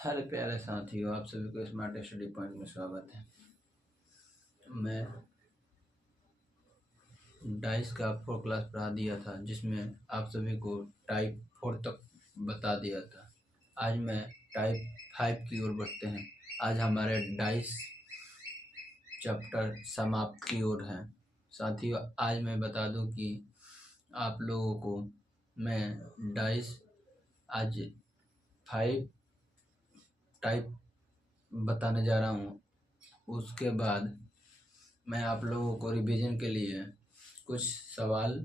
Hello प्यारे साथियों, आप सभी को स्मार्ट स्टडी पॉइंट में स्वागत है। मैं डाइस का 4 क्लास पढ़ा दिया था, जिसमें आप सभी को टाइप 4 तक बता दिया था। आज मैं टाइप 5 की ओर बढ़ते हैं। आज हमारे डाइस चैप्टर समाप्त की ओर है। साथियों, आज मैं बता दूं कि आप लोगों को मैं डाइस आज 5 टाइप बताने जा रहा हूँ। उसके बाद मैं आप लोगों को रिवीजन के लिए कुछ सवाल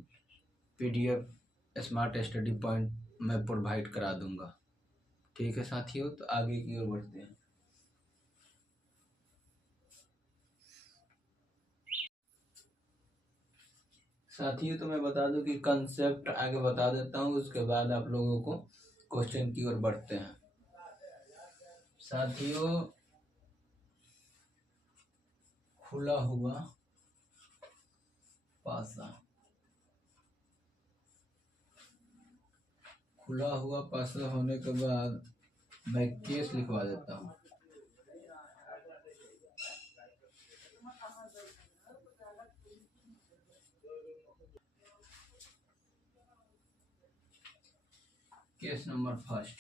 पीडीएफ स्मार्ट स्टडी पॉइंट में प्रोवाइड करा दूंगा। ठीक है साथियों, तो आगे की ओर बढ़ते हैं। साथियों, तो मैं बता दूं कि कंसेप्ट आगे बता देता हूँ, उसके बाद आप लोगों को क्वेश्चन की ओर बढ़ते हैं। साथियों, खुला हुआ पासा, खुला हुआ पासा होने के बाद मैं केस लिखवा देता हूँ। केस नंबर फर्स्ट,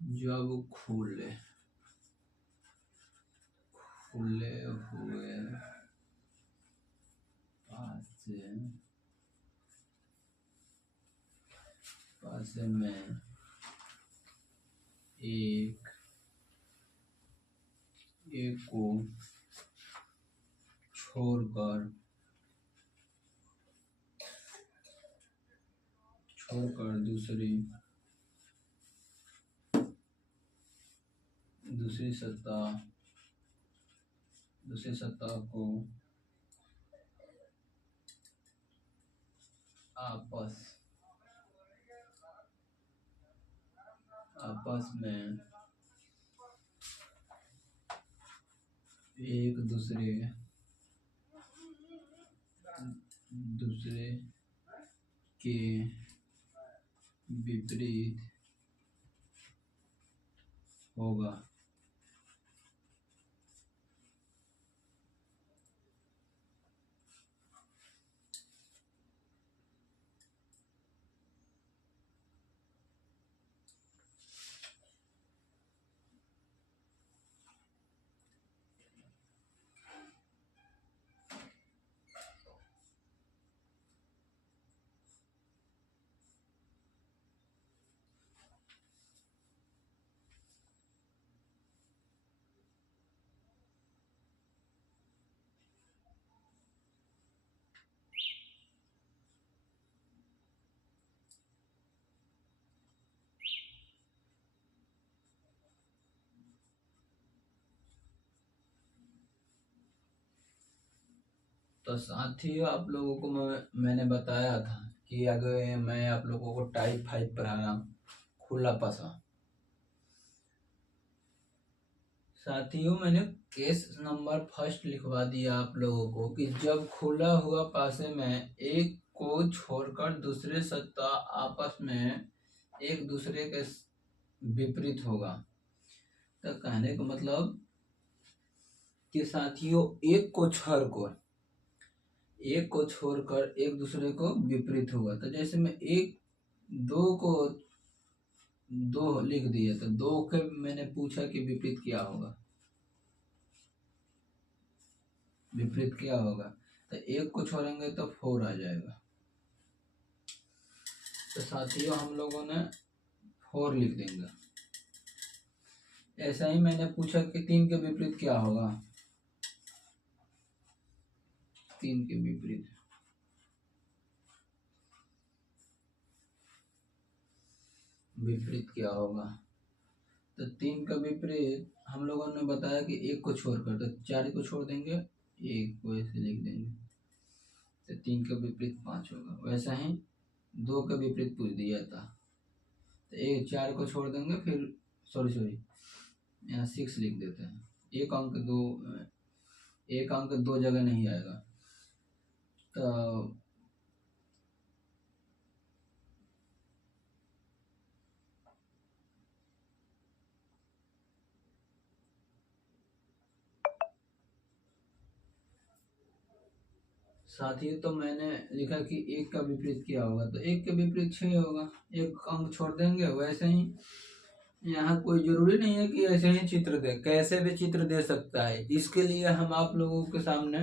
जब खुले हुए पासे में एक को छोड़कर दूसरी सतह को आपस में एक दूसरे के विपरीत होगा। तो साथियों, आप लोगों को मैंने बताया था कि अगर मैं आप लोगों को टाइप 5 पढ़ा रहा हूँ, खुला पासा। साथियों, मैंने केस नंबर फर्स्ट लिखवा दिया आप लोगों को कि जब खुला हुआ पासे में एक को छोड़कर दूसरे सत्ता आपस में एक दूसरे के विपरीत होगा। तो कहने का मतलब कि साथियों, एक को छोड़कर एक दूसरे को विपरीत होगा। तो जैसे मैं दो लिख दिया, तो दो के मैंने पूछा कि विपरीत क्या होगा, तो एक को छोड़ेंगे तो 4 आ जाएगा। तो साथियों, हम लोगों ने 4 लिख देंगे। ऐसा ही मैंने पूछा कि 3 के विपरीत क्या होगा, 3 के विपरीत क्या होगा। तो 3 का विपरीत हम लोगों ने बताया कि एक को छोड़कर, तो 4 को छोड़ देंगे, एक को ऐसे लिख देंगे, तो 3 का विपरीत 5 होगा। वैसा ही 2 का विपरीत पूछ दिया था, तो 4 को छोड़ देंगे, फिर सॉरी यहाँ 6 लिख देते हैं, एक अंक दो, एक अंक दो जगह नहीं आएगा। तो साथियों, तो मैंने लिखा कि एक का विपरीत क्या होगा, तो एक के विपरीत 6 होगा, एक अंक छोड़ देंगे। वैसे ही यहाँ कोई जरूरी नहीं है कि ऐसे ही चित्र दे, कैसे भी चित्र दे सकता है। इसके लिए हम आप लोगों के सामने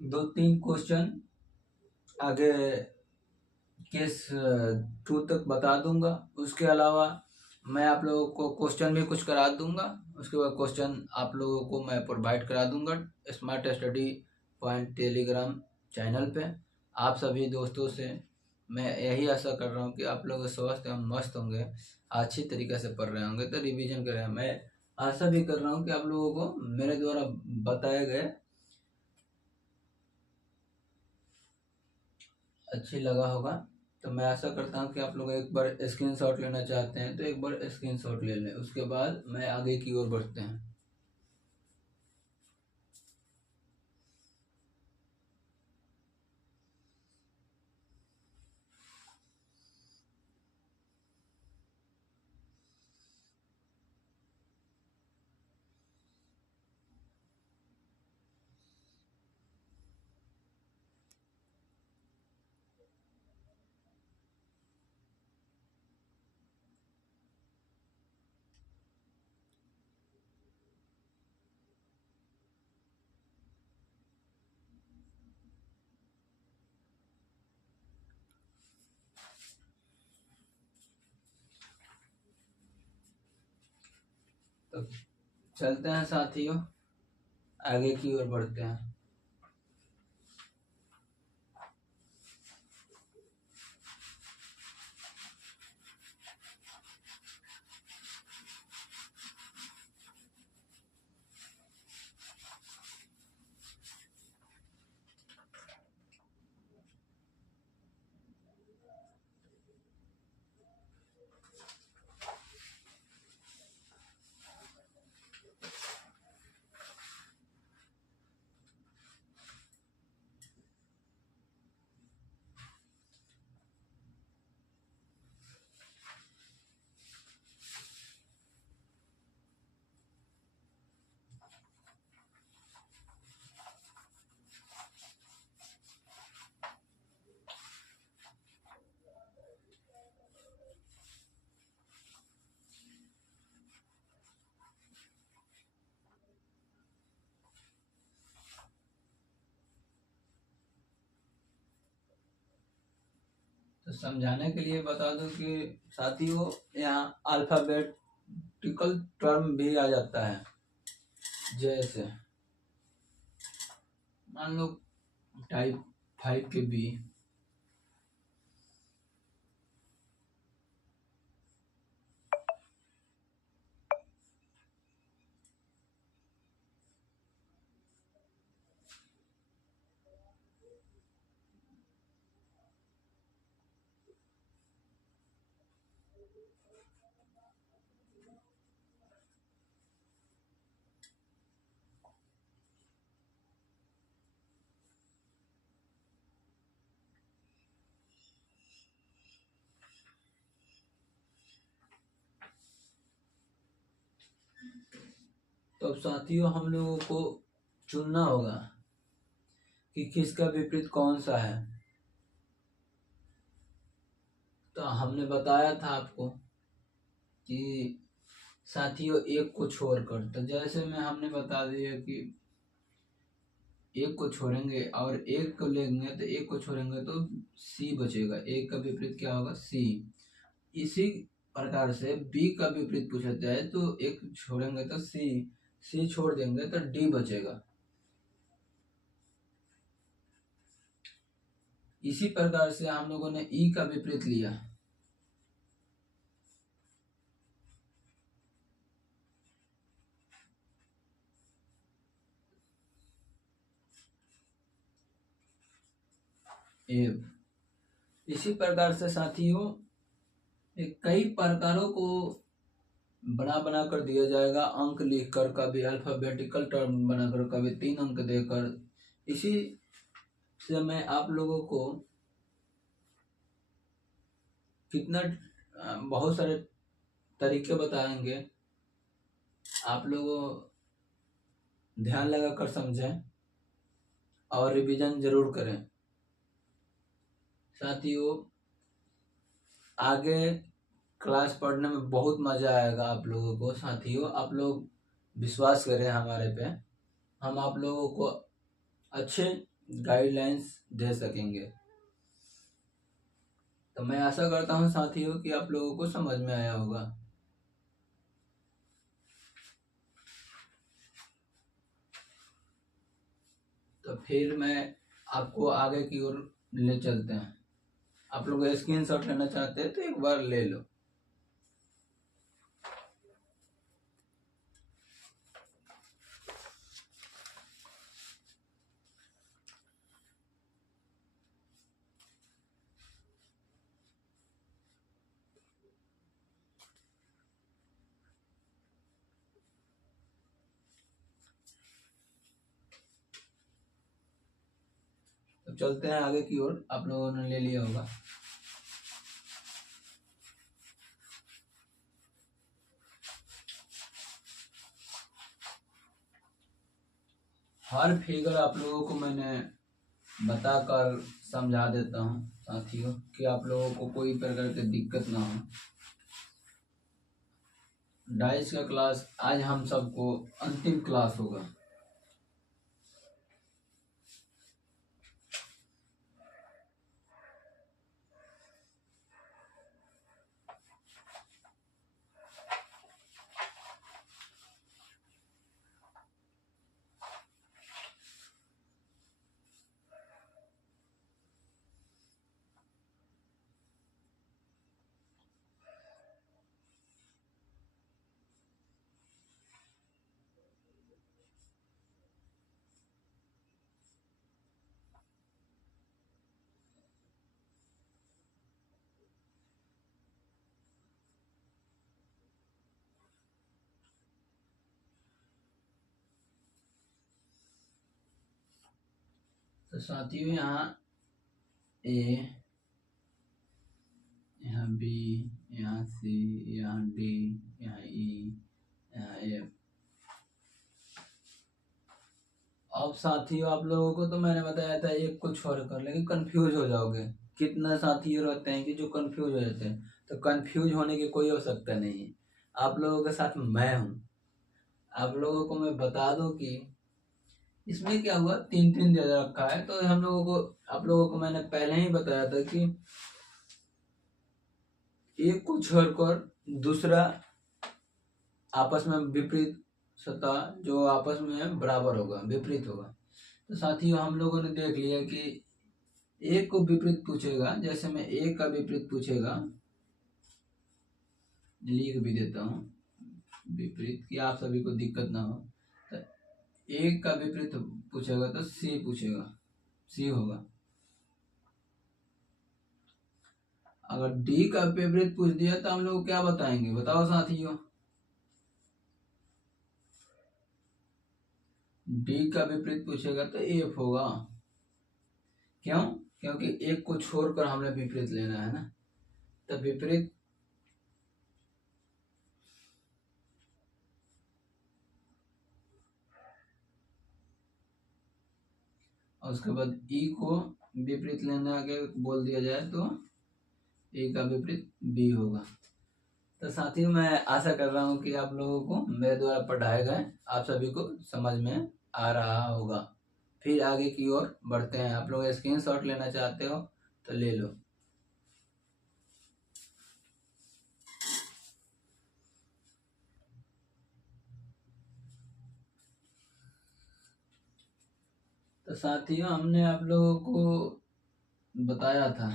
2-3 क्वेश्चन आगे केस 2 तक बता दूंगा। उसके अलावा मैं आप लोगों को क्वेश्चन भी कुछ करा दूंगा। उसके बाद क्वेश्चन आप लोगों को मैं प्रोवाइड करा दूंगा smart study point Telegram channel पे। आप सभी दोस्तों से मैं यही आशा कर रहा हूँ कि आप लोग स्वस्थ एवं मस्त होंगे, अच्छी तरीके से पढ़ रहे होंगे, तो रिवीजन कर रहे हैं। मैं आशा भी कर रहा हूँ कि आप लोगों को मेरे द्वारा बताए गए अच्छी लगा होगा। तो मैं आशा करता हूँ कि आप लोग एक बार स्क्रीनशॉट लेना चाहते हैं तो एक बार स्क्रीनशॉट ले लें। उसके बाद मैं आगे की ओर बढ़ते हैं। तो चलते हैं साथियों, आगे की ओर बढ़ते हैं। तो समझाने के लिए बता दूं कि साथियों, यहाँ अल्फाबेटिकल टर्म भी आ जाता है। जैसे मान लो टाइप 5 के बी, तो अब साथियों हम लोगों को चुनना होगा कि किसका विपरीत कौन सा है। तो हमने बताया था आपको कि साथियों एक को छोड़कर, तो जैसे में हमने बता दिया कि एक को छोड़ेंगे और एक को लेंगे, तो एक को छोड़ेंगे तो सी बचेगा। एक का विपरीत क्या होगा? सी। इसी प्रकार से बी का विपरीत पूछा जाए तो एक छोड़ेंगे तो सी, सी छोड़ देंगे तो डी बचेगा। इसी प्रकार से हम लोगों ने ई का विपरीत लिया, एफ। इसी प्रकार से साथियों कई प्रकारों को बना बना कर दिया जाएगा, अंक लिखकर, कभी अल्फाबेटिकल टर्म बनाकर, कभी 3 अंक देकर। इसी से मैं आप लोगों को कितना बहुत सारे तरीके बताएंगे, आप लोगों ध्यान लगा कर समझें और रिवीजन जरूर करें। साथियों, आगे क्लास पढ़ने में बहुत मज़ा आएगा आप लोगों को। साथियों, आप लोग विश्वास करें हमारे पे, हम आप लोगों को अच्छे गाइडलाइंस दे सकेंगे। तो मैं आशा करता हूं साथियों कि आप लोगों को समझ में आया होगा। तो फिर मैं आपको आगे की ओर ले चलते हैं। आप लोग स्क्रीनशॉट लेना चाहते हैं तो एक बार ले लो। तो चलते हैं आगे की ओर, आप लोगों ने ले लिया होगा। हर फिगर आप लोगों को मैंने बताकर समझा देता हूँ साथियों, कि आप लोगों को कोई प्रकार की दिक्कत ना हो। डाइस का क्लास आज हम सबको अंतिम क्लास होगा। तो साथियों, यहाँ ए, यहाँ बी, यहाँ सी, यहाँ डी, यहाँ ई, यहाँ एफ। अब साथियों, आप लोगों को तो मैंने बताया था एक को छोड़कर, लेकिन कंफ्यूज हो जाओगे। कितना साथियों रहते हैं कि जो कंफ्यूज हो जाते हैं। तो कंफ्यूज होने की कोई आवश्यकता नहीं है। आप लोगों के साथ मैं हूँ। आप लोगों को मैं बता दूं कि इसमें क्या हुआ, 3 3 दे रखा है। तो हम लोगों को, आप लोगों को मैंने पहले ही बताया था कि एक को छोड़कर दूसरा आपस में विपरीत सतह जो आपस में बराबर होगा, विपरीत होगा। तो साथियों, हम लोगों ने देख लिया कि एक को विपरीत पूछेगा। जैसे मैं एक का विपरीत पूछेगा, लिख भी देता हूँ विपरीत, कि आप सभी को दिक्कत ना हो। तो एक का विपरीत पूछेगा तो सी पूछेगा, सी होगा। अगर डी का विपरीत पूछ दिया तो हम लोग क्या बताएंगे, बताओ साथियों। डी का विपरीत पूछेगा तो एफ होगा। क्यों? क्योंकि एक को छोड़कर हमने विपरीत लेना है ना। तो विपरीत, और उसके बाद ई को विपरीत लेने आगे बोल दिया जाए तो ए का विपरीत बी होगा। तो साथियों, मैं आशा कर रहा हूँ कि आप लोगों को मेरे द्वारा पढ़ाए गए आप सभी को समझ में आ रहा होगा। फिर आगे की ओर बढ़ते हैं। आप लोग स्क्रीनशॉट लेना चाहते हो तो ले लो। तो साथियों, हमने आप लोगों को बताया था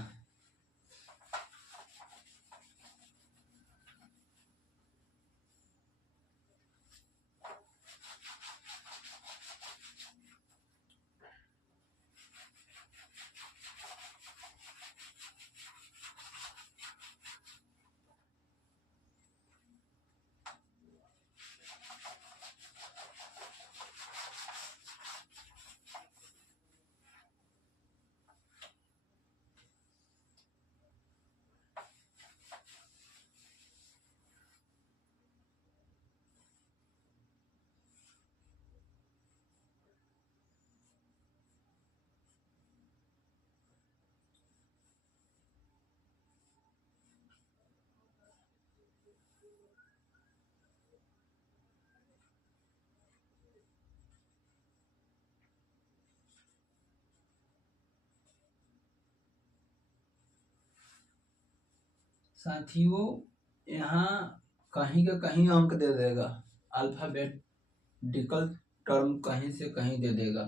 साथियों यहाँ कहीं का कहीं अंक दे देगा, अल्फाबेटिकल टर्म कहीं से कहीं दे देगा।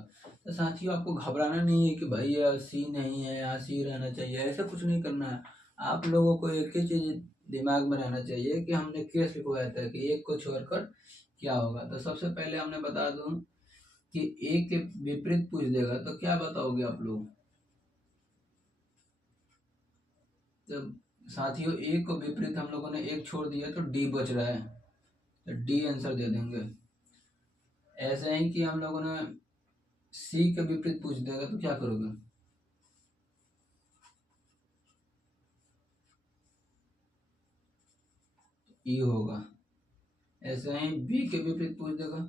तो साथियों आपको घबराना नहीं है कि भाई यह सी नहीं है, यहाँ सी रहना चाहिए, ऐसा कुछ नहीं करना है। आप लोगों को एक ही चीज दिमाग में रहना चाहिए कि हमने केस लिखवाया था कि एक को छोड़कर क्या होगा। तो सबसे पहले हमने बता दूं कि एक के विपरीत पूछ देगा तो क्या बताओगे आप लोग। जब साथियों एक को विपरीत हम लोगों ने एक छोड़ दिया तो डी बच रहा है, तो डी आंसर दे देंगे। ऐसे ही कि हम लोगों ने सी के विपरीत पूछ देगा तो क्या करोगे, ई होगा। ऐसे ही बी के विपरीत पूछ देगा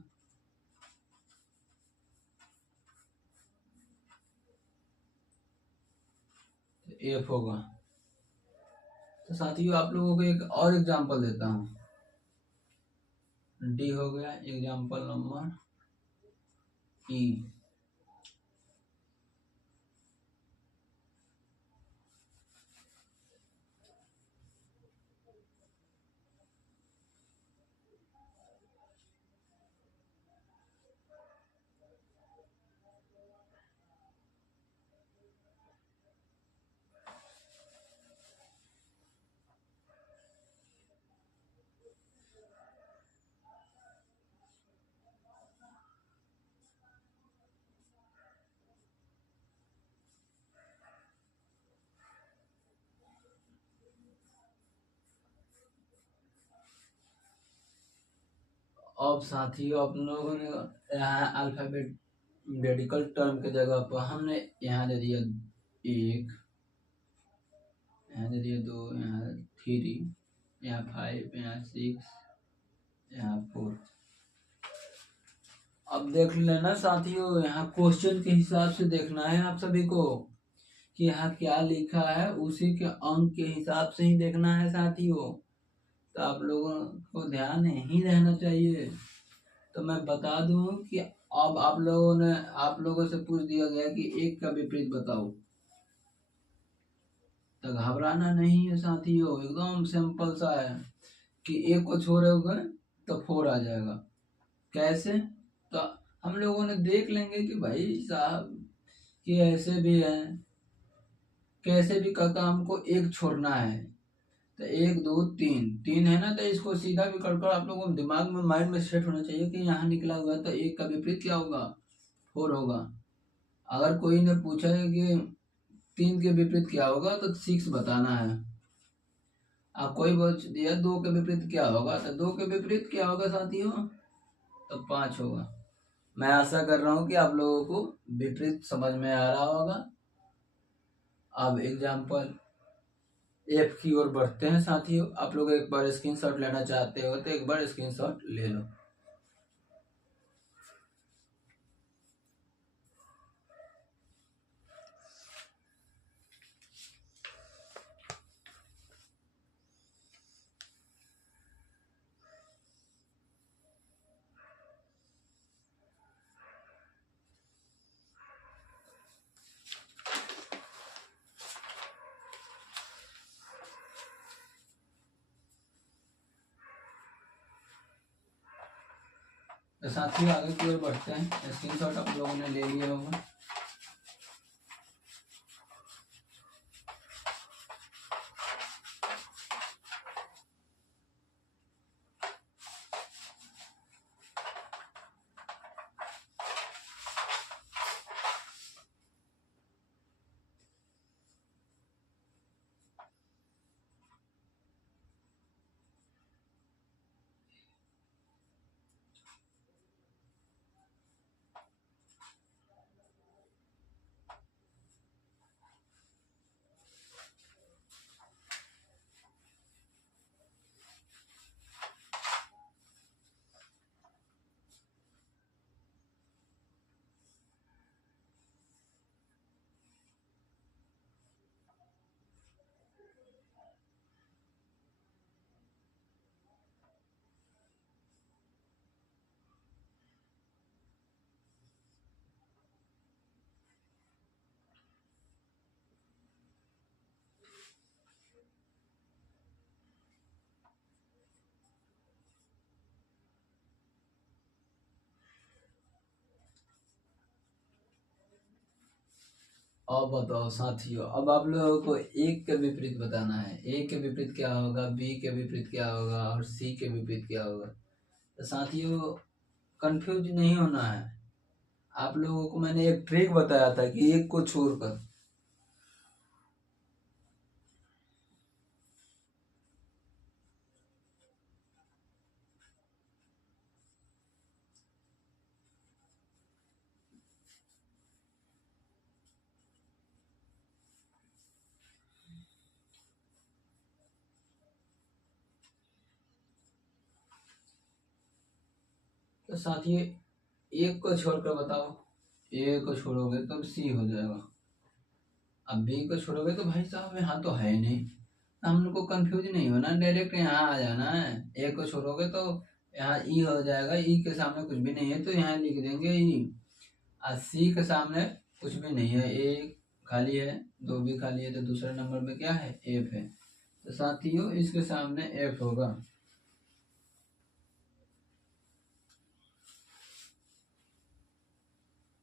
तो एफ होगा। तो साथियों आप लोगों को एक और एग्जांपल देता हूँ। डी हो गया, एग्जांपल नंबर ई। अब साथियों आप लोगों ने यहाँ अल्फाबेटिकल टर्म के जगह पर हमने यहाँ दे दिया एक, यहाँ दे दिया दो, यहाँ थ्री, यहाँ फाइव, यहाँ सिक्स, यहाँ फोर। अब देख लेना साथियों, यहाँ क्वेश्चन के हिसाब से देखना है आप सभी को कि यहाँ क्या लिखा है, उसी के अंक के हिसाब से ही देखना है साथियों। तो आप लोगों को ध्यान ही रहना चाहिए। तो मैं बता दूं कि अब आप लोगों से पूछ दिया गया कि एक का विपरीत बताओ, तो घबराना नहीं है साथियों, एकदम सिंपल सा है कि एक को छोड़ोगे तो फोर आ जाएगा। कैसे, तो हम लोगों ने देख लेंगे कि भाई साहब कि ऐसे भी है, कैसे भी कहता हमको एक छोड़ना है। तो एक दो तीन, तीन है ना, तो इसको सीधा भी कर आप लोगों को दिमाग में माइंड में सेट होना चाहिए कि यहाँ निकला हुआ है तो एक का विपरीत क्या होगा, फोर होगा। अगर कोई ने पूछा है कि तीन के विपरीत क्या होगा तो सिक्स बताना है। अब कोई पूछ दिया दो के विपरीत क्या होगा, तो दो के विपरीत क्या होगा साथियों, तो पांच होगा। मैं आशा कर रहा हूँ कि आप लोगों को विपरीत समझ में आ रहा होगा। अब एग्जाम्पल एफ की ओर बढ़ते हैं साथियों। आप लोग एक बार स्क्रीनशॉट लेना चाहते हो तो एक बार स्क्रीनशॉट ले लो। तो साथियों आगे की ओर बढ़ते हैं। स्क्रीनशॉट आप लोगों ने ले लिया होगा। और बताओ साथियों, अब आप लोगों को एक के विपरीत बताना है। ए के विपरीत क्या होगा, बी के विपरीत क्या होगा और सी के विपरीत क्या होगा। तो साथियों कंफ्यूज नहीं होना है। आप लोगों को मैंने एक ट्रिक बताया था कि एक को छोड़कर। तो साथियों एक को छोड़कर बताओ। ए को छोड़ोगे तो सी हो जाएगा। अब बी को छोड़ोगे तो भाई साहब यहाँ तो है ही नहीं। हम लोग को कंफ्यूज नहीं होना, डायरेक्ट यहाँ आ जाना है। ए को छोड़ोगे तो यहाँ ई हो जाएगा, ई के सामने कुछ भी नहीं है तो यहाँ लिख देंगे ई। और सी के सामने कुछ भी नहीं है, ए खाली है, दो भी खाली है, तो दूसरे नंबर में क्या है, एफ है। तो साथियों इसके सामने एफ होगा।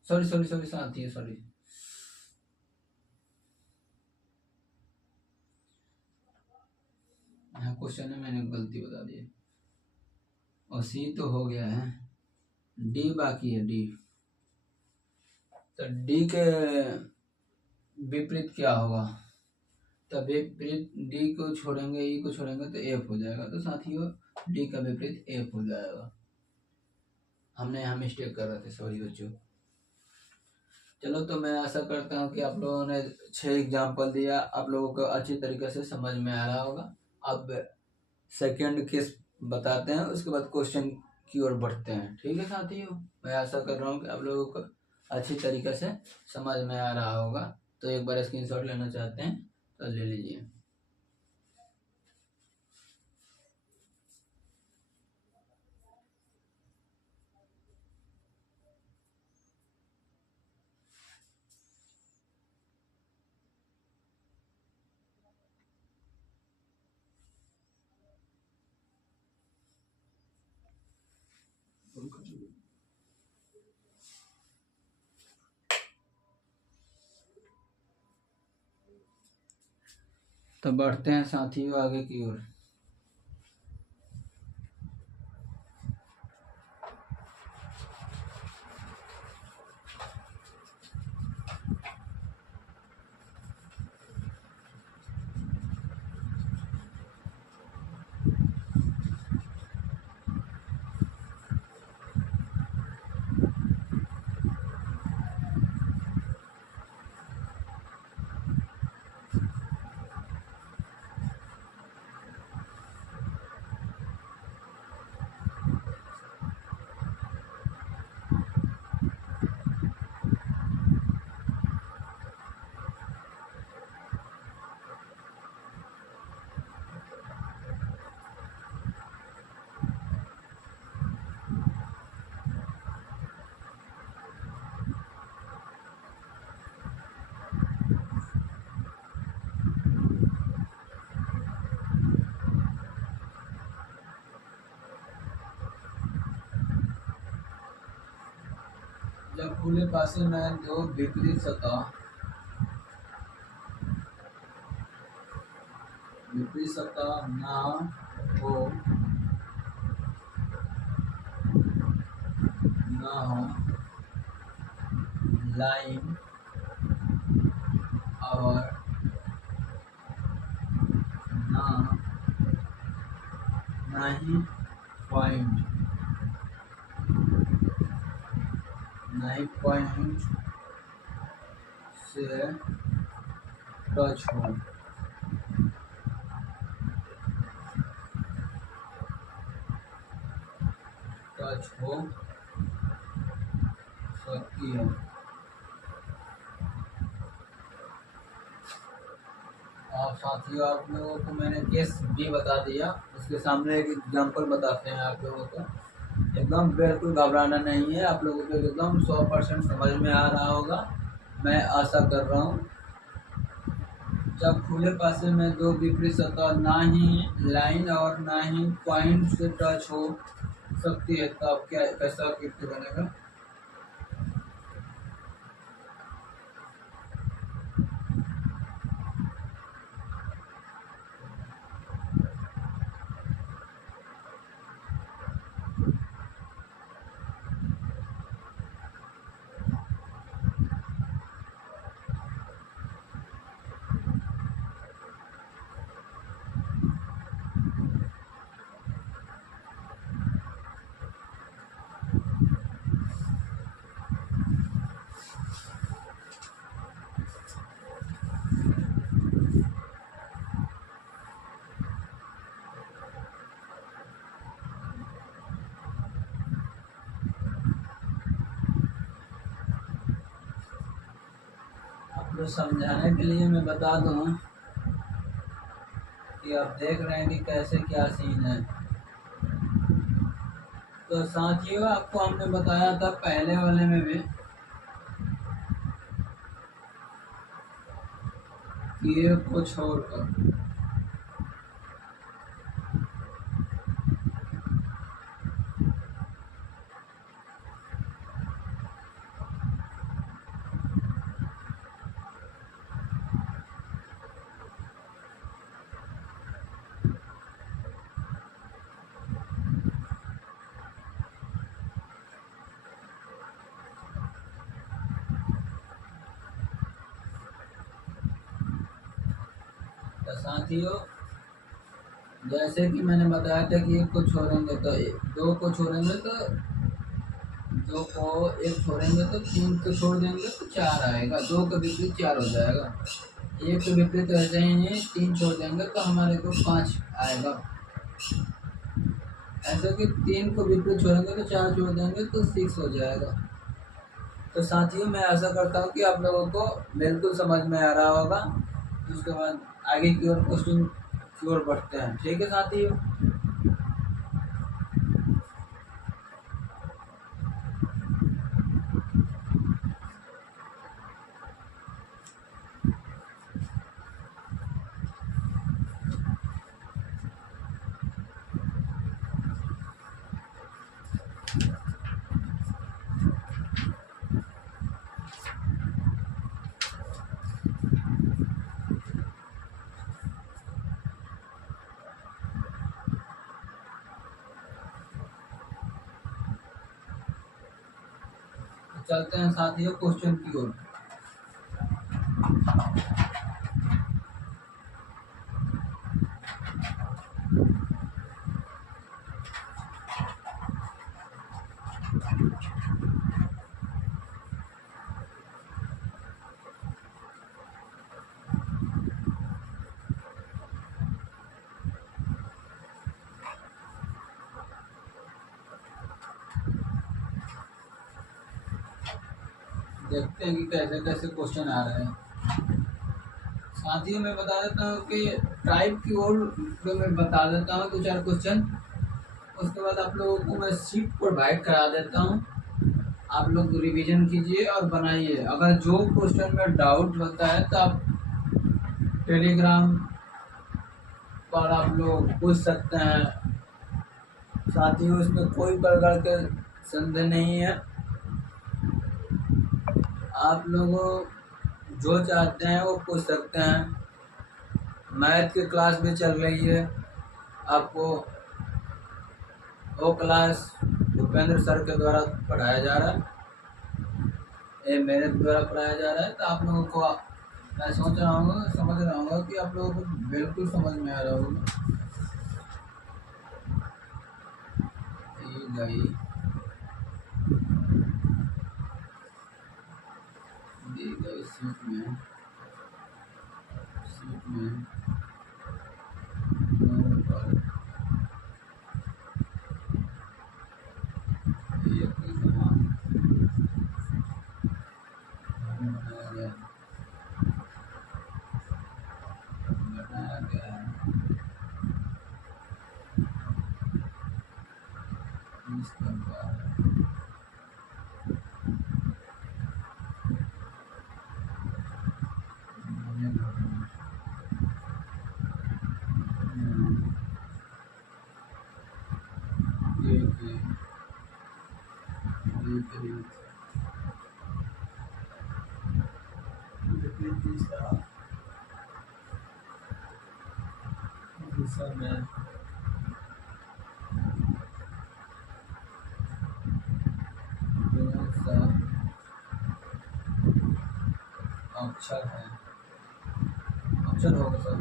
सॉरी सॉरी सॉरी साथियों, सॉरी। यहाँ क्वेश्चन में मैंने गलती बता दी है। और सी तो हो गया है, डी बाकी है, डी। तो डी के विपरीत क्या होगा, तो विपरीत डी को छोड़ेंगे, ई को छोड़ेंगे तो एफ हो जाएगा। तो साथियों डी का विपरीत एफ हो जाएगा। हमने यहाँ मिस्टेक कर रहे थे, सॉरी बच्चों। चलो तो मैं आशा करता हूँ कि आप लोगों ने 6 एग्जाम्पल दिया, आप लोगों को अच्छी तरीके से समझ में आ रहा होगा। अब सेकंड केस बताते हैं, उसके बाद क्वेश्चन की ओर बढ़ते हैं। ठीक है साथियों, मैं आशा कर रहा हूँ कि आप लोगों को अच्छी तरीके से समझ में आ रहा होगा। तो एक बार स्क्रीनशॉट लेना चाहते हैं तो ले लीजिए। तो बढ़ते हैं साथियों आगे की ओर। जब खुले पासे में दो विपरीत सतह ना हो लाइन और ना ही पॉइंट से टच हो, सकती है। और साथियों आप लोगों को मैंने केस भी बता दिया, उसके सामने एक एग्जांपल बताते हैं आप लोगों को। एकदम बिल्कुल घबराना नहीं है, आप लोगों को एकदम 100% समझ में आ रहा होगा, मैं आशा कर रहा हूँ। जब खुले पासे में दो विपरीत सतह ना ही लाइन और ना ही पॉइंट से टच हो सकती है, तो अब क्या कैसा गिफ्ट बनेगा। तो समझाने के लिए मैं बता दूं कि आप देख रहे हैं कि कैसे क्या सीन है। तो साथियों, आपको हमने बताया था पहले वाले में भी कि ये कुछ और का। तो साथियों, जैसे कि मैंने बताया था कि एक को छोड़ेंगे तो दो को छोड़ेंगे तो दो को एक छोड़ेंगे तो तीन को छोड़ देंगे तो चार आएगा। दो के विपरीत चार हो जाएगा। एक के विपरीत ऐसे ही नहीं, तीन छोड़ देंगे तो हमारे को पाँच आएगा। ऐसा कि तीन को विपरीत छोड़ेंगे तो चार छोड़ देंगे तो सिक्स हो जाएगा। तो साथियों, मैं आशा करता हूँ कि आप लोगों को बिल्कुल समझ में आ रहा होगा। उसके बाद आगे की ओर क्वेश्चन की ओर बढ़ते हैं। ठीक है साथियों। चलते हैं साथियों क्वेश्चन की ओर। देखते हैं कि कैसे कैसे क्वेश्चन आ रहे हैं। साथियों, मैं बता देता हूँ कि टाइप की ओर मैं बता देता हूँ दो चार क्वेश्चन। उसके बाद आप लोगों को मैं शीट प्रोवाइड करा देता हूँ। आप लोग रिवीजन कीजिए और बनाइए। अगर जो क्वेश्चन में डाउट होता है तो आप टेलीग्राम पर आप लोग पूछ सकते हैं। साथियों, इसमें कोई प्रकार के संदेह नहीं है। आप लोग जो चाहते हैं वो पूछ सकते हैं। मैथ की क्लास भी चल रही है। आपको वो क्लास भूपेंद्र सर के द्वारा पढ़ाया जा रहा है, ये मेरे द्वारा पढ़ाया जा रहा है। तो आप लोगों को मैं सोच रहा हूँ, समझ रहा हूँ कि आप लोगों को बिल्कुल समझ में आ रहा होगा। गई दी गई सीट में पर एक ही समान बनाया गया है। इस प्रकार दिशा में अक्षर है, अक्षर होगा सर।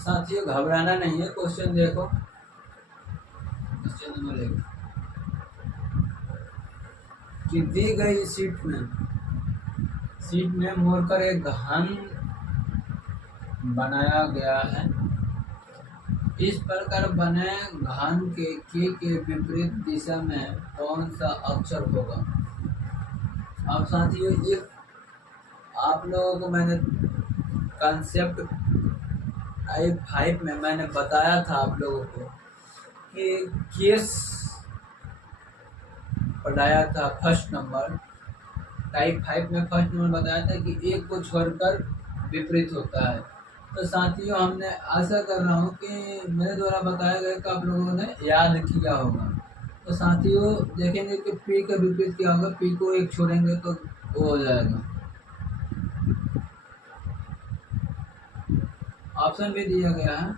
साथियों घबराना नहीं है। क्वेश्चन देखो, क्वेश्चन नंबर 1 कि दी गई शीट में मोड़कर एक घन बनाया गया है। इस प्रकार बने घन के विपरीत दिशा में कौन सा अक्षर होगा। अब साथियों ये आप लोगों को मैंने कंसेप्ट टाइप 5 में मैंने बताया था आप लोगों को कि केस पढ़ाया था फर्स्ट नंबर, टाइप 5 में फर्स्ट नंबर बताया था कि एक को छोड़कर विपरीत होता है। तो साथियों हमने आशा कर रहा हूँ कि मेरे द्वारा बताया गया कि आप लोगों ने याद किया होगा। तो साथियों देखेंगे कि पी का विपरीत क्या होगा। पी को एक छोड़ेंगे तो वो हो जाएगा। ऑप्शन भी दिया गया है,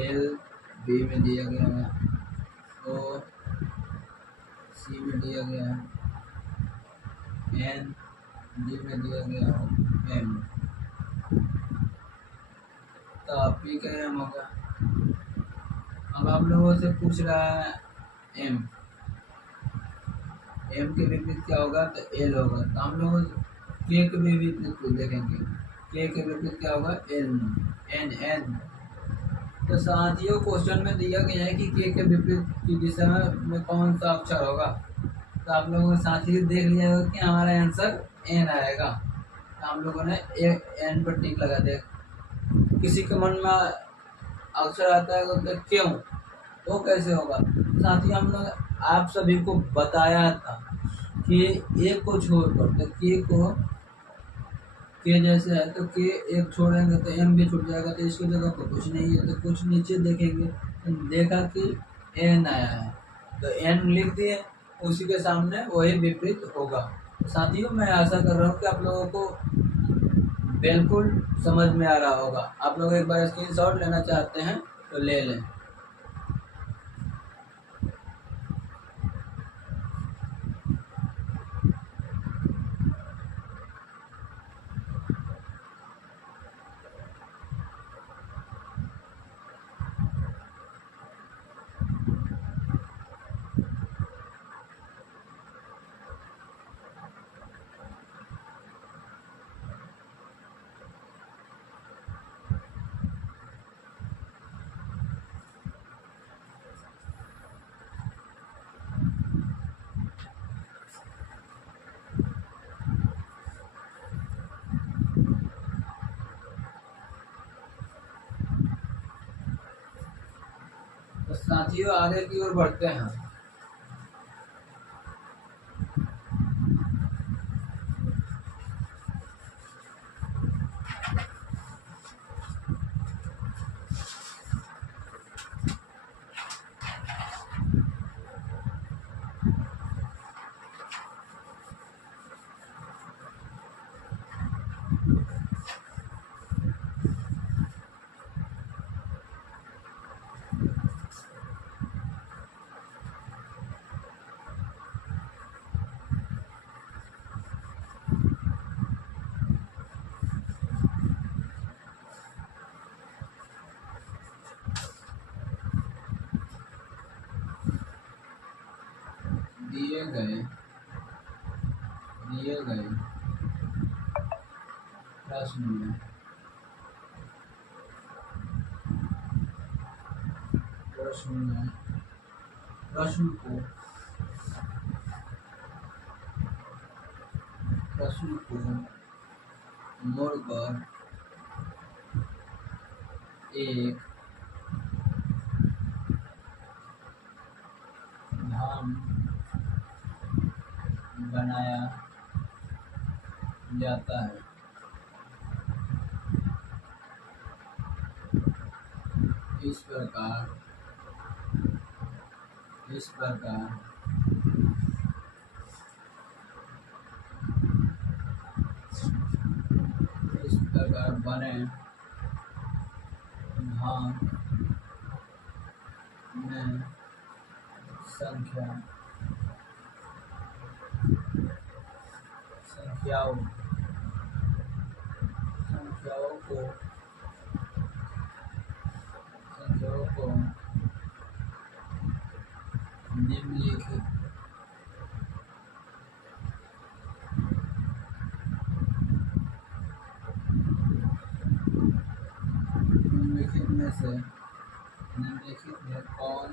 एल बी में दिया गया है, ओ सी में दिया गया है, एन डी में दिया गया है, एम तो पी का एम होगा। अब आप लोगों से पूछ रहा है एम के विपरीत क्या होगा, तो एल होगा। तो हम लोग के विपरीत को देखेंगे, के विपरीत क्या होगा, एल एन। तो साथियों क्वेश्चन में दिया गया है कि के विपरीत की दिशा में कौन सा अक्षर होगा। तो आप लोगों ने साथियों देख लिया होगा कि हमारा आंसर एन आएगा। तो हम लोगों ने एन पर टिक लगा दिया। किसी के मन में अक्षर आता है तो क्यों, तो कैसे होगा। साथियों हम लोग आप सभी को बताया था कि एक को छोड़कर, तो के जैसे है तो के एक छोड़ेंगे तो एम भी छूट जाएगा। तो इसकी जगह पर कुछ नहीं है, तो कुछ नीचे देखेंगे तो देखा कि एन आया है, तो एन लिख दिए, उसी के सामने वही विपरीत होगा। तो साथियों मैं आशा कर रहा हूँ कि आप लोगों को बिल्कुल समझ में आ रहा होगा। आप लोग एक बार स्क्रीनशॉट लेना चाहते हैं तो ले लें। तो साथियों आगे की ओर बढ़ते हैं। दिए गए प्रश्न में प्रश्न को मोड़कर एक घन बनाया जाता है। इस प्रकार बने घन में संख्याओं संख्याओं को निम्नलिखित निम्नलिखित में कौन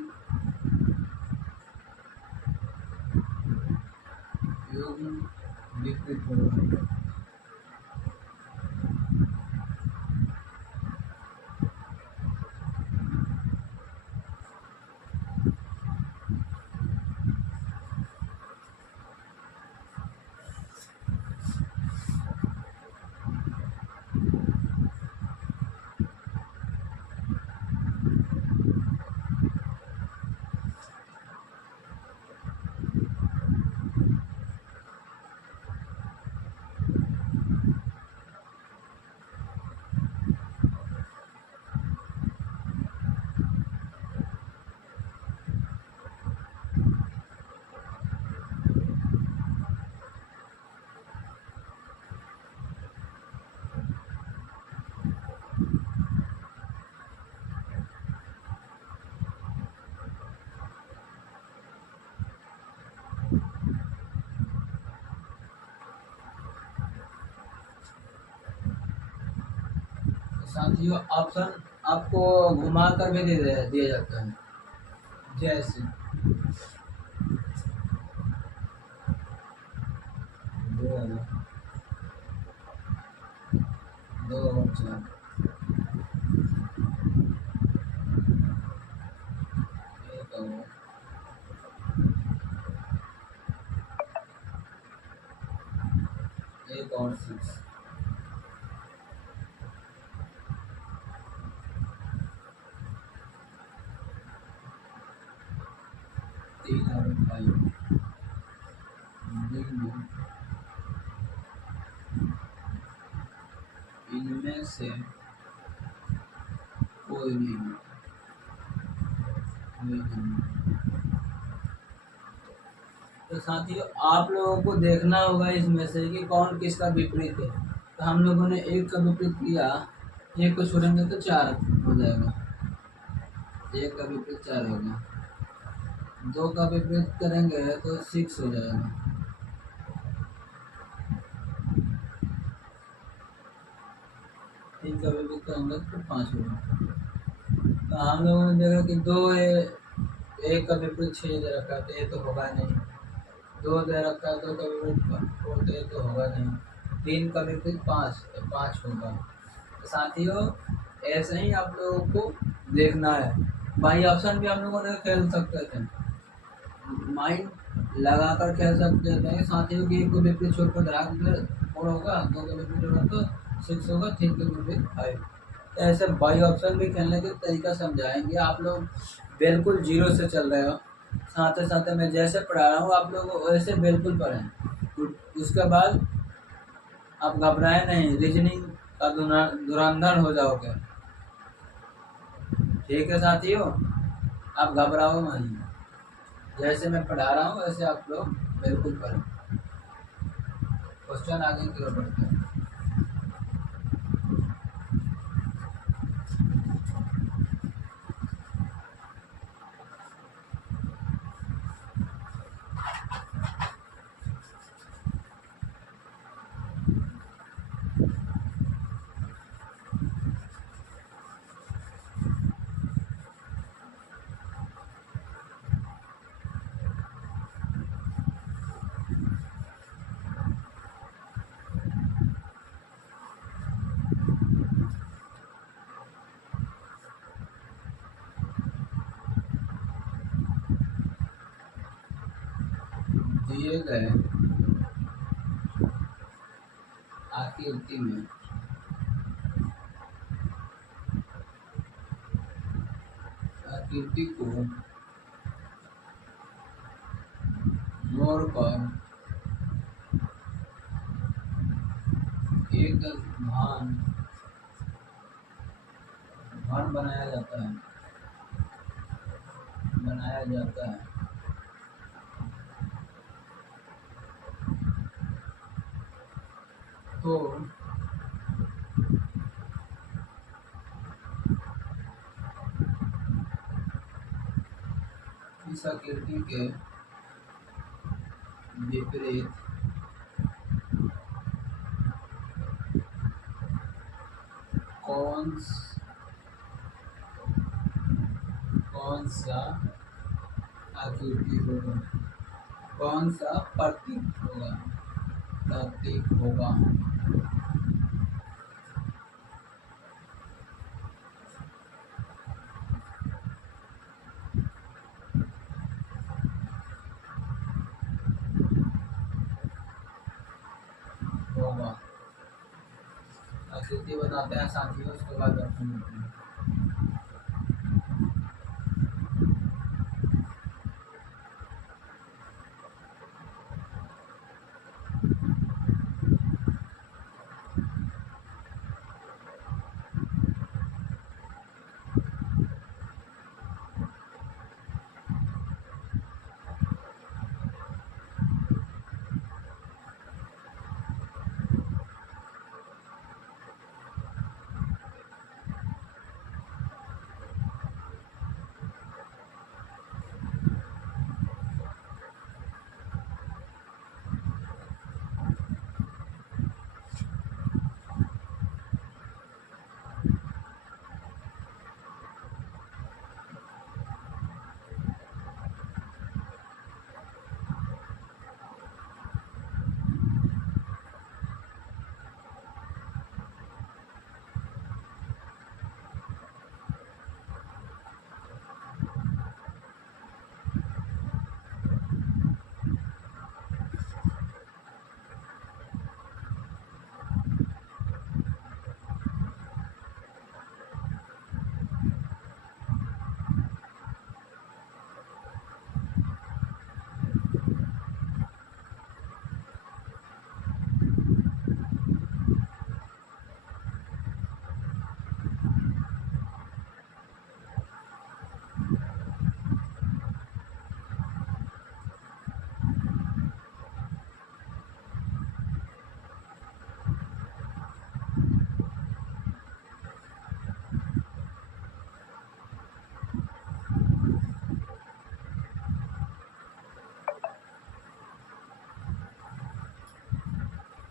युग्म विपरीत होगा? साथियों ऑप्शन आपको घुमा कर भी दिया जाता है, जैसे दो ऑप्शन एक और 6 3 और 5 इनमें से कोई नहीं। तो साथियों आप लोगों को देखना होगा इसमें से कि कौन किसका विपरीत है। तो हम लोगों ने एक का विपरीत किया, एक को छोड़ेंगे तो 4 हो जाएगा, एक का विपरीत 4 होगा, 2 का विपरीत करेंगे तो 6 हो जाएगा, 3 का विपरीत करेंगे तो 5 होगा। तो हम लोगों ने देखा कि 1 का विपरीत 6 दे रखा है तो ये तो होगा नहीं, 2 दे रखा है 2 का विपरीत 4 तो ये तो होगा नहीं, 3 का विपरीत 5 तो 5 होगा। तो साथियों ऐसे ही आप लोगों को देखना है। बाई ऑप्शन भी हम लोगों ने खेल सकते थे, माइंड लगाकर खेल सकते थे साथियों की। 1 को विपरीत छोड़ कर 4 होगा, 2 का विपरीत होगा तो 6 होगा, 3 का विपरीत 5। ऐसे बाई ऑप्शन भी खेलने के तरीका समझाएंगे। आप लोग बिल्कुल जीरो से चल रहे हो, साथ साथ मैं जैसे पढ़ा रहा हूँ आप लोग वैसे बिल्कुल पढ़ें। उसके बाद आप घबराए नहीं, रीजनिंग का धुरंधर हो जाओगे। ठीक है साथियों, आप घबराओ नहीं, जैसे मैं पढ़ा रहा हूँ वैसे आप लोग बिल्कुल पढ़ें। क्वेश्चन आगे की ओर बढ़ते हैं। दिए गए आकृति में आकृति को मोड़कर एक घन बनाया जाता है, तो इस आकृति के विपरीत कौन सा आकृति होगा, कौन सा प्रतीक होगा, आकृति बताते हैं साथियों, उसके बाद दर्शन करते हैं।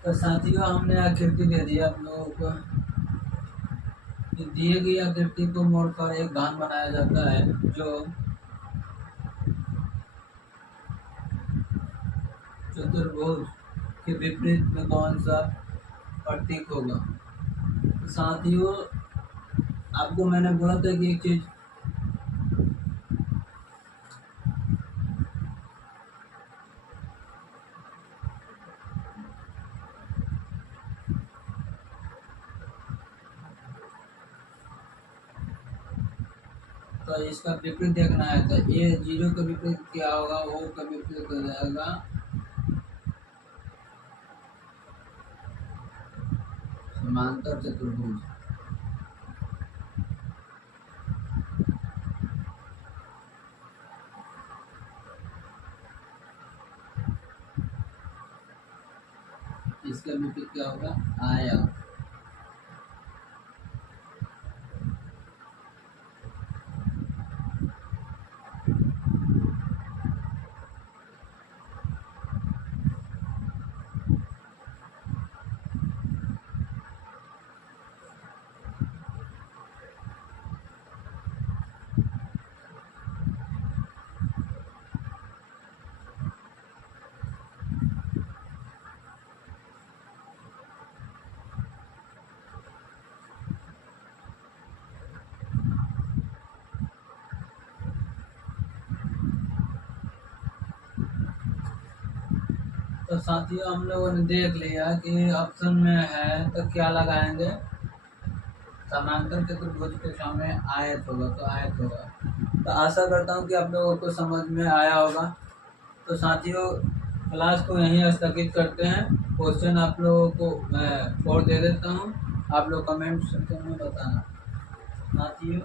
तो साथियों, हमने आकृति दे दी आप लोगों को। दिए गई आकृति को मोड़कर एक घन बनाया जाता है, जो चतुर्भुज के विपरीत में कौन सा प्रतीक होगा। तो साथियों, आपको मैंने बोला था कि एक चीज तो इसका विपरीत देखना है। तो ये जीरो का विपरीत क्या होगा, वो का विपरीत हो जाएगा समांतर चतुर्भुज। इसका विपरीत क्या होगा, आयत। तो साथियों, हम लोगों ने देख लिया कि ऑप्शन में है तो क्या लगाएंगे, समांतर चतुर्भुज के सामने आयत होगा, तो आयत होगा। तो आशा करता हूँ कि आप लोगों को समझ में आया होगा। तो साथियों, क्लास को यहीं स्थगित करते हैं। क्वेश्चन आप लोगों को मैं और दे देता हूँ, आप लोग कमेंट सेक्शन में बताना। साथियों,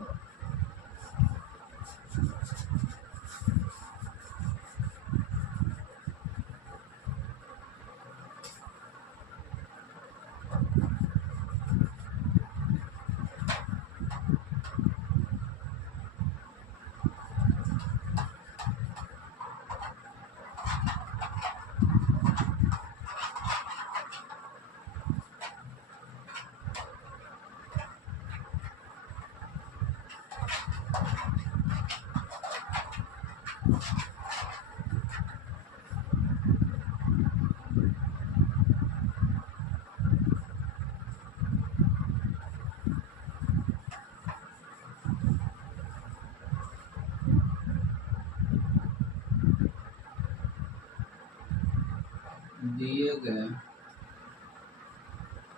गए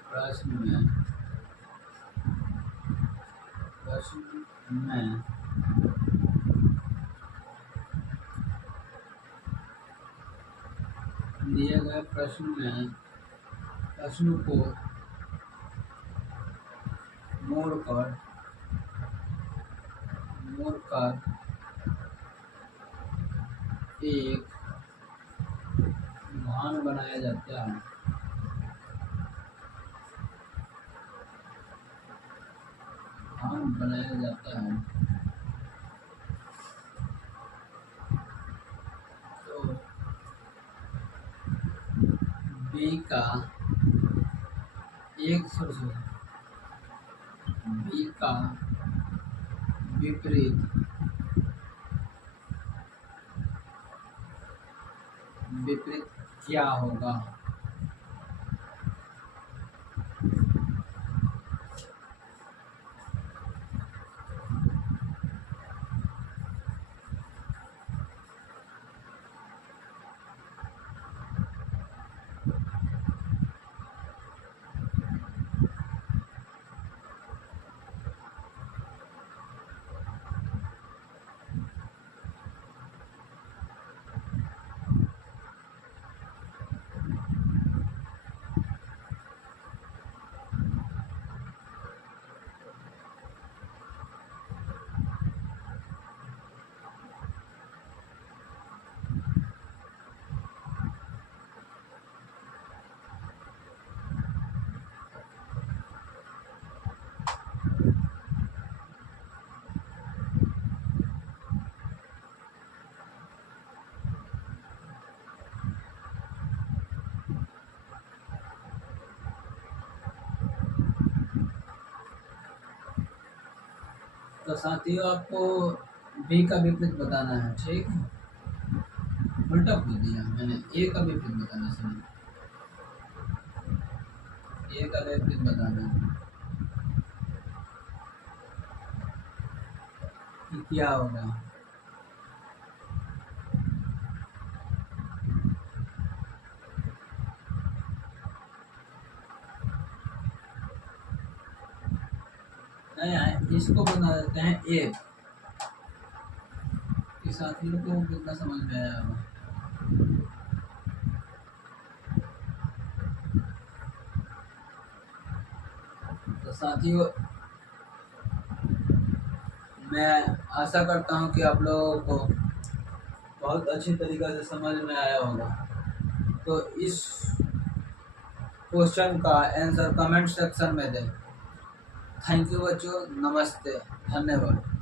प्रश्न में दिए गए प्रश्न को मोड़कर एक महान बनाया जाता है। तो बी का विपरीत क्या होगा? तो साथियों आपको बी का विपरीत बताना है, ठीक है। उल्टा बोल दिया मैंने, ए का विपरीत बताना है, ए का विपरीत बताना है कि क्या होगा। इसको बना देते हैं ए। साथियों को कितना समझ में आया होगा? तो साथियों मैं आशा करता हूँ कि आप लोगों को बहुत अच्छी तरीक़ा से समझ में आया होगा। तो इस क्वेश्चन का आंसर कमेंट सेक्शन में दें। थैंक यू बच्चों, नमस्ते, धन्यवाद।